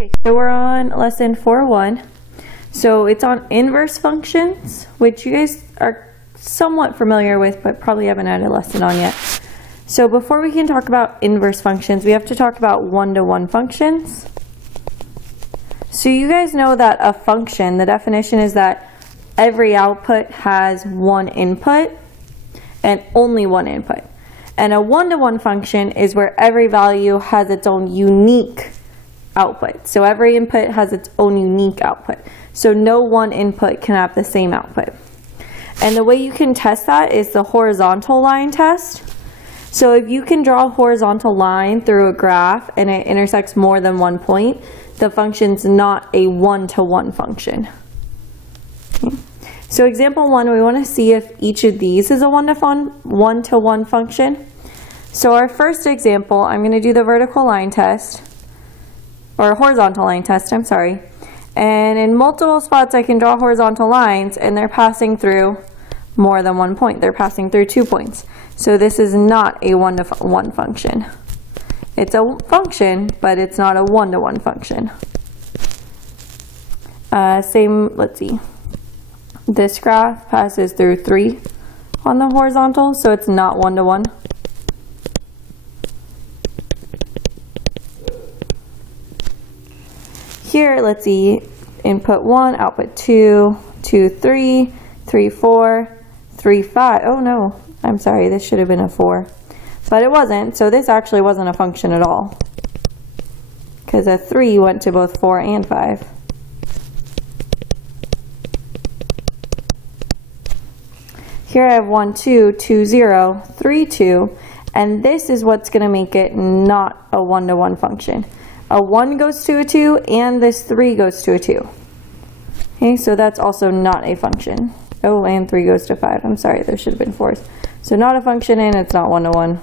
Okay, so we're on lesson 4.1. So it's on inverse functions, which you guys are somewhat familiar with, but probably haven't had a lesson on yet. So before we can talk about inverse functions, we have to talk about one-to-one functions. So you guys know that a function, the definition is that every output has one input and only one input. And a one-to-one function is where every value has its own unique output. So every input has its own unique output. So no one input can have the same output. And the way you can test that is the horizontal line test. So if you can draw a horizontal line through a graph and it intersects more than one point, the function's not a one-to-one function. Okay. So example 1, we want to see if each of these is a one-to-one function. So our first example, I'm going to do the vertical line test, or horizontal line test, I'm sorry. And in multiple spots I can draw horizontal lines and they're passing through more than one point. They're passing through 2 points. So this is not a one-to-one function. It's a function, but it's not a one-to-one function. Let's see. This graph passes through 3 on the horizontal, so it's not one-to-one. Here, let's see, input 1, output 2, 2, 3, 3, 4, 3, 5. Oh no, I'm sorry, this should have been a 4. But it wasn't, so this actually wasn't a function at all. Because a 3 went to both 4 and 5. Here I have 1, 2, 2, 0, 3, 2, and this is what's going to make it not a one-to-one function. A 1 goes to a 2, and this 3 goes to a 2. Okay, so that's also not a function. Oh, and 3 goes to 5. I'm sorry, there should have been 4s. So not a function, and it's not one-to-one.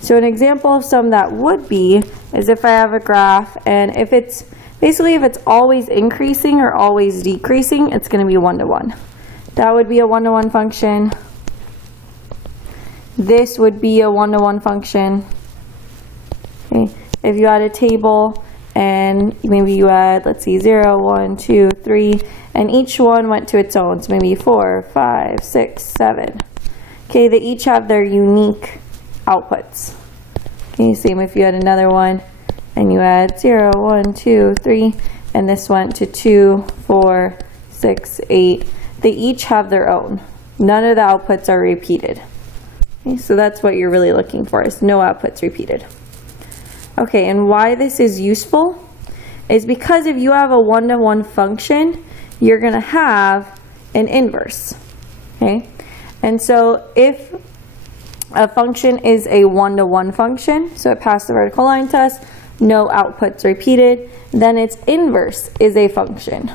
So an example of some that would be is if I have a graph, and if it's always increasing or always decreasing, it's going to be one-to-one. That would be a one-to-one function. This would be a one-to-one function. Okay. If you had a table and maybe you had, let's see, 0, 1, 2, 3, and each one went to its own, so maybe 4, 5, 6, 7. Okay, they each have their unique outputs. Okay, same if you had another one and you had 0, 1, 2, 3, and this went to 2, 4, 6, 8. They each have their own. None of the outputs are repeated. Okay, so that's what you're really looking for, is no outputs repeated. Okay, and why this is useful is because if you have a one-to-one function, you're going to have an inverse. Okay, and so if a function is a one-to-one function, so it passed the vertical line test, no outputs repeated, then its inverse is a function.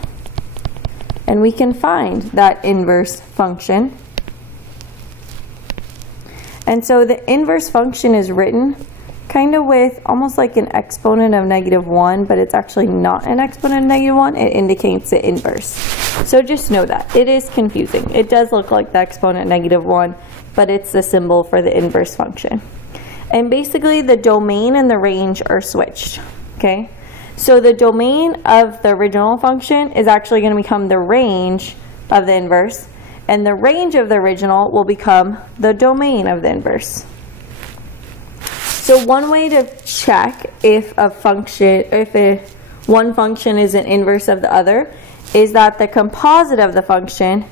And we can find that inverse function. And so the inverse function is written kind of with almost like an exponent of -1, but it's actually not an exponent of -1. It indicates the inverse. So just know that. It is confusing. It does look like the exponent -1, but it's the symbol for the inverse function. And basically the domain and the range are switched. Okay? So the domain of the original function is actually going to become the range of the inverse, and the range of the original will become the domain of the inverse. So one way to check if one function is an inverse of the other is that the composite of the function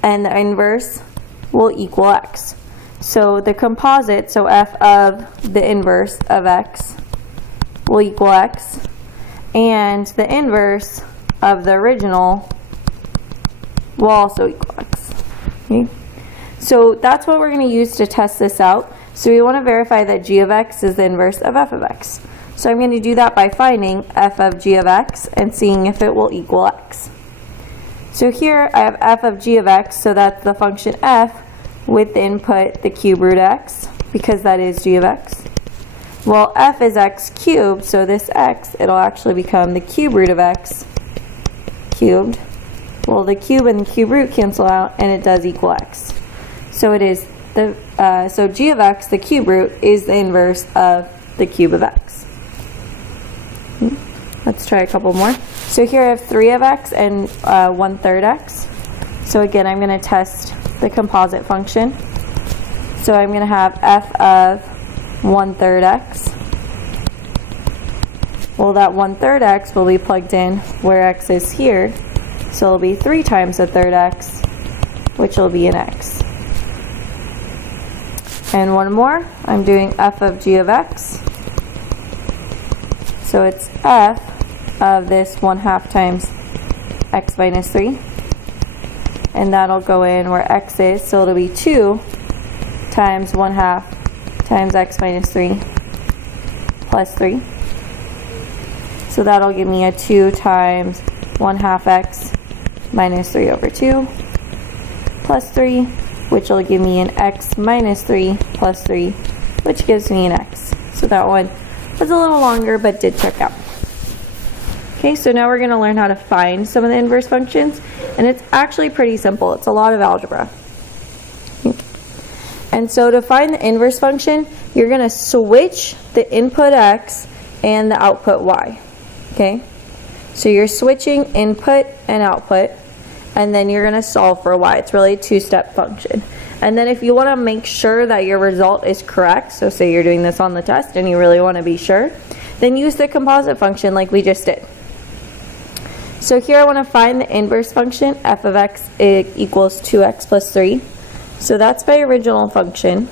and the inverse will equal x. So the composite, so f of the inverse of x will equal x, and the inverse of the original will also equal x. Okay? So that's what we're going to use to test this out. So we want to verify that g of x is the inverse of f of x. So I'm going to do that by finding f of g of x and seeing if it will equal x. So here I have f of g of x, so that's the function f with the input the cube root x, because that is g of x. Well, f is x cubed, so this x, it'll actually become the cube root of x cubed. Well, the cube and the cube root cancel out, and it does equal x. So it is so g of x, the cube root, is the inverse of the cube of x. Let's try a couple more. So here I have 3 of x and 1/3 x. So again, I'm going to test the composite function. So I'm going to have f of 1/3 x. Well, that 1/3 x will be plugged in where x is here. So it'll be 3 times 1/3 x, which will be an x. And one more, I'm doing f of g of x. So it's f of this 1/2 times x minus 3. And that'll go in where x is, so it'll be 2 times 1/2 times x minus 3 plus 3. So that'll give me a 2 times 1/2 x minus 3 over 2 plus 3, which will give me an x minus 3 plus 3, which gives me an x. So that one was a little longer, but did check out. Okay, so now we're going to learn how to find some of the inverse functions, and it's actually pretty simple. It's a lot of algebra. And so to find the inverse function, you're going to switch the input x and the output y. Okay, so you're switching input and output, and then you're going to solve for y. It's really a two-step function. And then if you want to make sure that your result is correct, so say you're doing this on the test and you really want to be sure, then use the composite function like we just did. So here I want to find the inverse function, f of x equals 2x plus 3. So that's my original function.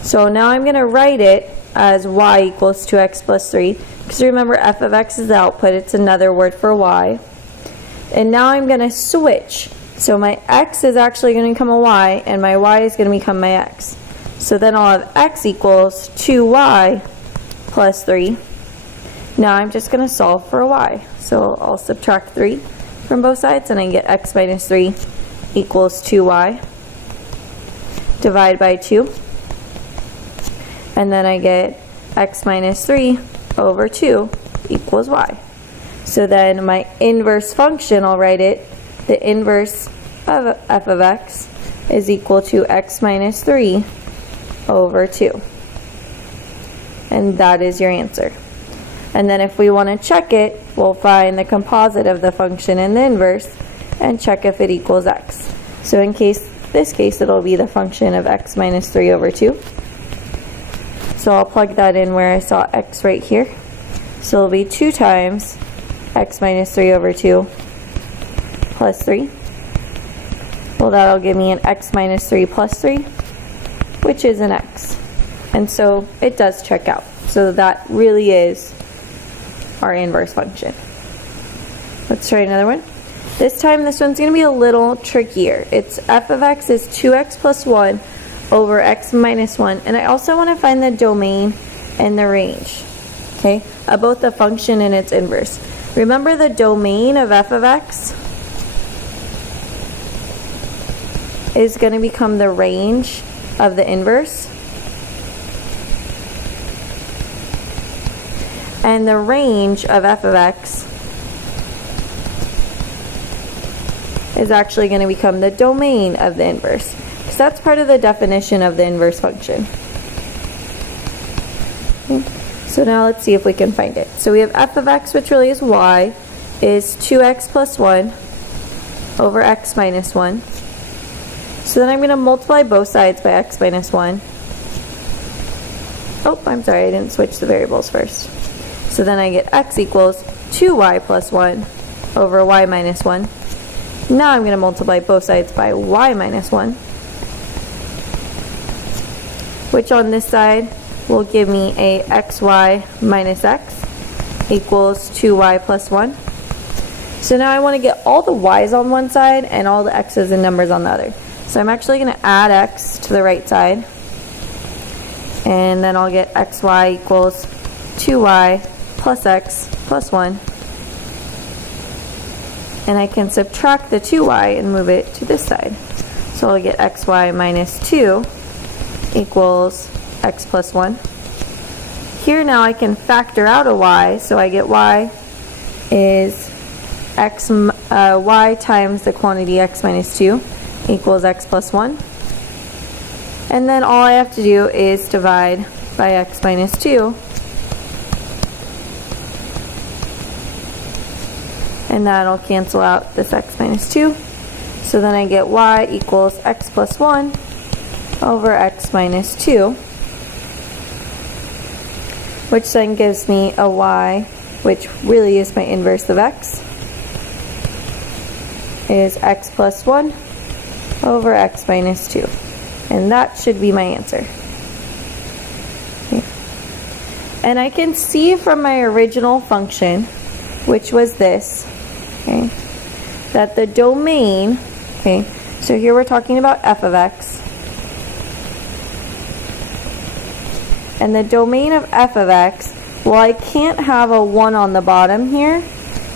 So now I'm going to write it as y equals 2x plus 3. Because remember, f of x is the output. It's another word for y. And now I'm going to switch. So my x is actually going to become a y, and my y is going to become my x. So then I'll have x equals 2y plus 3. Now I'm just going to solve for a y. So I'll subtract 3 from both sides, and I get x minus 3 equals 2y. Divide by 2. And then I get x minus 3 over 2 equals y. So then my inverse function, I'll write it, the inverse of f of x is equal to x minus 3 over 2. And that is your answer. And then if we want to check it, we'll find the composite of the function and the inverse and check if it equals x. So in this case, it'll be the function of x minus 3 over 2. So I'll plug that in where I saw x right here. So it'll be 2 times x minus 3 over 2 plus 3. Well, that'll give me an x minus 3 plus 3, which is an x. And so it does check out. So that really is our inverse function. Let's try another one. This time, this one's going to be a little trickier. It's f of x is 2x plus 1 over x minus 1. And I also want to find the domain and the range, okay, of both the function and its inverse. Remember, the domain of f of x is going to become the range of the inverse. And the range of f of x is actually going to become the domain of the inverse, because that's part of the definition of the inverse function. Okay. So now let's see if we can find it. So we have f of x, which really is y, is 2x plus 1 over x minus 1. So then I'm going to multiply both sides by x minus 1. Oh, I'm sorry, I didn't switch the variables first. So then I get x equals 2y plus 1 over y minus 1. Now I'm going to multiply both sides by y minus 1, which on this side will give me a xy minus x equals 2y plus 1. So now I want to get all the y's on one side and all the x's and numbers on the other. So I'm actually going to add x to the right side, and then I'll get xy equals 2y plus x plus 1. And I can subtract the 2y and move it to this side. So I'll get xy minus 2 equals x plus 1. Here now I can factor out a y, so I get y is y times the quantity x minus 2 equals x plus 1. And then all I have to do is divide by x minus 2. And that'll cancel out this x minus 2. So then I get y equals x plus 1 over x minus 2, which then gives me a y, which really is my inverse of x, is x plus 1 over x minus 2. And that should be my answer. Okay. And I can see from my original function, which was this, okay, that the domain, okay, so here we're talking about f of x, and the domain of f of x, well, I can't have a 1 on the bottom here,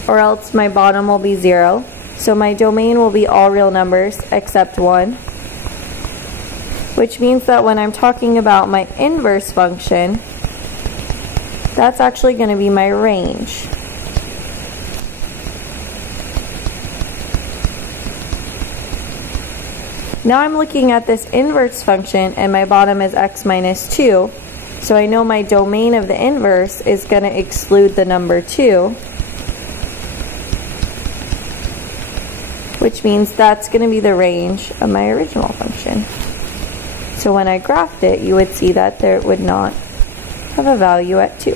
or else my bottom will be 0. So my domain will be all real numbers except 1, which means that when I'm talking about my inverse function, that's actually going to be my range. Now I'm looking at this inverse function and my bottom is x minus 2. So I know my domain of the inverse is going to exclude the number 2, which means that's going to be the range of my original function. So when I graphed it, you would see that there would not have a value at 2.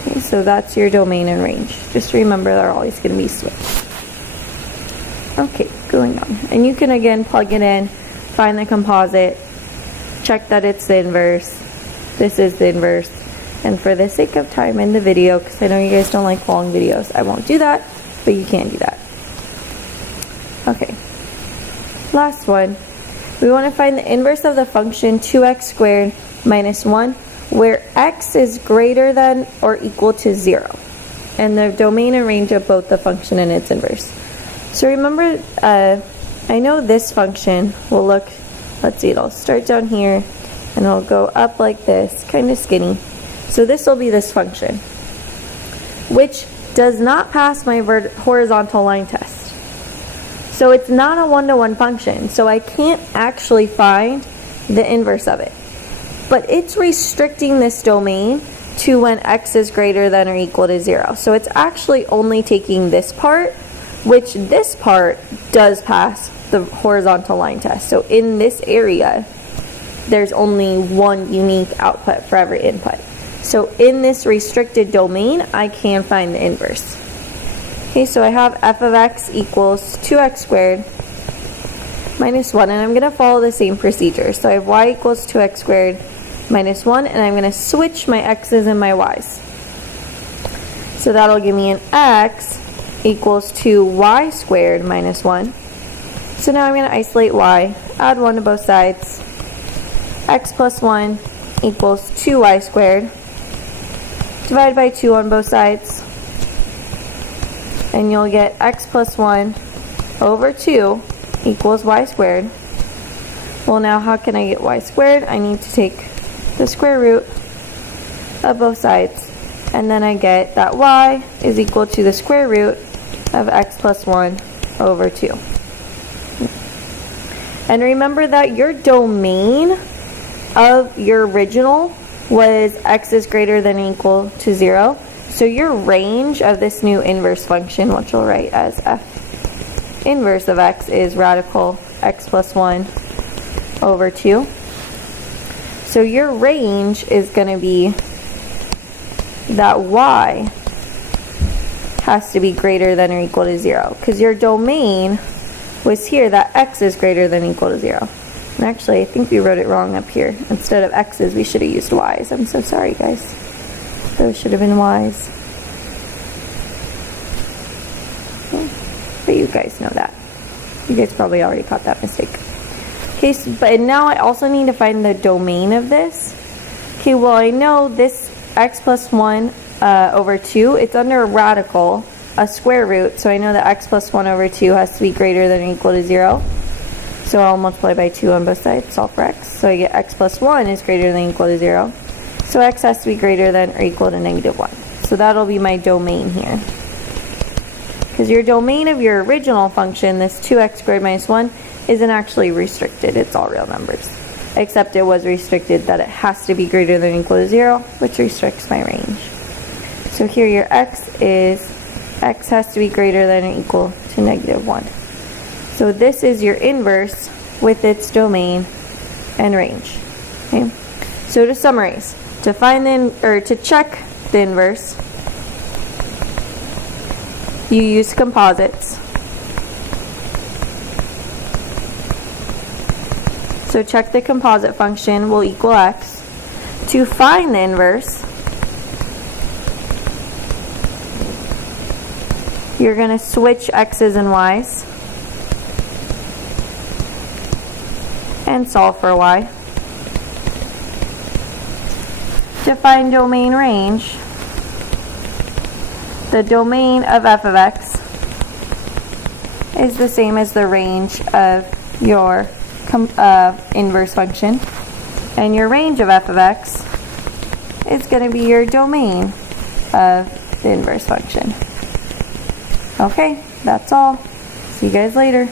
Okay, so that's your domain and range. Just remember they're always going to be switched. Okay, going on. And you can again plug it in, find the composite, check that it's the inverse. This is the inverse. And for the sake of time in the video, because I know you guys don't like long videos, I won't do that, but you can do that. Okay. Last one. We want to find the inverse of the function 2x squared minus 1, where x is greater than or equal to 0, and the domain and range of both the function and its inverse. So remember, I know this function will look, let's see, it'll start down here, and it'll go up like this, kind of skinny. So this will be this function, which does not pass my horizontal line test. So it's not a one-to-one function, so I can't actually find the inverse of it. But it's restricting this domain to when x is greater than or equal to 0. So it's actually only taking this part, which this part does pass the horizontal line test. So in this area, there's only one unique output for every input. So in this restricted domain, I can find the inverse. Okay, so I have f of x equals 2x squared minus 1, and I'm going to follow the same procedure. So I have y equals 2x squared minus 1, and I'm going to switch my x's and my y's. So that'll give me an x equals 2y squared minus 1. So now I'm going to isolate y, add 1 to both sides. X plus 1 equals 2y squared. Divide by 2 on both sides. And you'll get x plus 1 over 2 equals y squared. Well, now how can I get y squared? I need to take the square root of both sides. And then I get that y is equal to the square root of x plus 1 over 2. And remember that your domain of your original was x is greater than or equal to 0. So your range of this new inverse function, which we'll write as f inverse of x, is radical x plus 1 over 2. So your range is going to be that y has to be greater than or equal to 0, because your domain was here that x is greater than or equal to 0. And actually, I think we wrote it wrong up here. Instead of x's, we should have used y's. I'm so sorry, guys. Those should have been y's. Okay. But you guys know that. You guys probably already caught that mistake. Okay, so, but now I also need to find the domain of this. Okay, well, I know this x plus 1 over 2, it's under a radical, a square root, so I know that x plus 1 over 2 has to be greater than or equal to 0. So I'll multiply by 2 on both sides, solve for x. So I get x plus 1 is greater than or equal to 0. So x has to be greater than or equal to -1. So that'll be my domain here. because your domain of your original function, this 2x squared minus 1, isn't actually restricted. It's all real numbers. Except it was restricted that it has to be greater than or equal to 0, which restricts my range. So here your x has to be greater than or equal to -1. So this is your inverse with its domain and range. Okay? So to summarize, to check the inverse, you use composites. So check the composite function will equal x. To find the inverse, you're going to switch x's and y's and solve for y. To find domain range, the domain of f of x is the same as the range of your inverse function, and your range of f of x is going to be your domain of the inverse function. Okay, that's all. See you guys later.